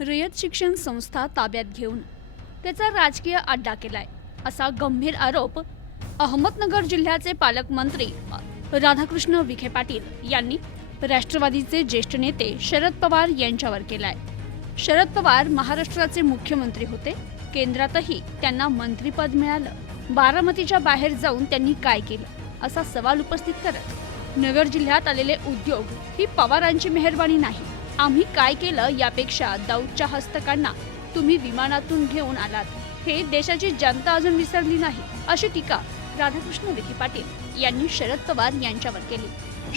रयत शिक्षण संस्था ताब्यात घेऊन त्याचा राजकीय अड्डा केलाय असा गंभीर आरोप अहमदनगर जिल्ह्याचे पालकमंत्री राधाकृष्ण विखे पाटील यांनी राष्ट्रवादीचे ज्येष्ठ नेते शरद पवार यांच्यावर केलाय. शरद पवार महाराष्ट्राचे मुख्यमंत्री होते केंद्रातही त्यांना मंत्रीपद मिळालं. बारामतीच्या बाहेर जाऊन त्यांनी काय केलं असा सवाल उपस्थित करत नगर जिल्ह्यात आलेले उद्योग ही पवारांची मेहरबानी नाही आम्ही काय केलं यापेक्षा दाऊदच्या हस्तकांना तुम्ही विमानातून घेऊन आलात. हे देशाची जनता अजून विसरली नाही अशी टीका राधाकृष्ण विखे पाटील यांनी शरद पवार यांच्यावर केली.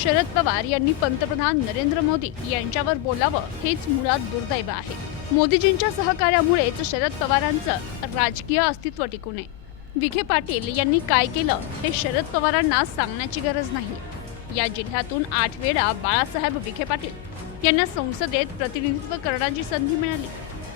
शरद पवार यांनी पंतप्रधान नरेंद्र मोदी यांच्यावर बोलावं हेच मुळात दुर्दैव आहे. मोदीजींच्या सहकार्यामुळेच शरद पवारांचं राजकीय अस्तित्व टिकून नये. विखे पाटील यांनी काय केलं हे शरद पवारांना सांगण्याची गरज नाही. या जिल्ह्यातून आठ वेळा बाळासाहेब विखे पाटील यांना संसदेत प्रतिनिधित्व करण्याची संधी मिळाली.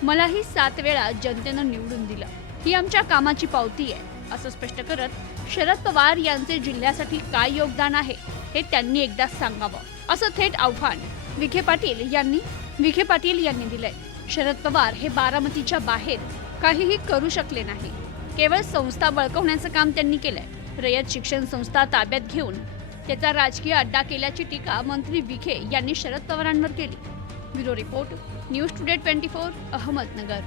मलाही सात वेळा जनतेनं निवडून दिलं. ही आमच्या कामाची पावती आहे असं स्पष्ट करत शरद पवार यांचे जिल्ह्यासाठी काय योगदान आहे हे त्यांनी एकदा सांगावं असं थेट आव्हान विखे पाटील यांनी विखे पाटील यांनी दिलंय. शरद पवार हे बारामतीच्या बाहेर काहीही करू शकले नाही. केवळ संस्था बळकवण्याचं काम त्यांनी केलंय. रयत शिक्षण संस्था ताब्यात घेऊन त्याचा राजकीय अड्डा केल्याची टीका मंत्री विखे यांनी शरद पवारांवर केली. Bureau report news today twenty four Ahmednagar.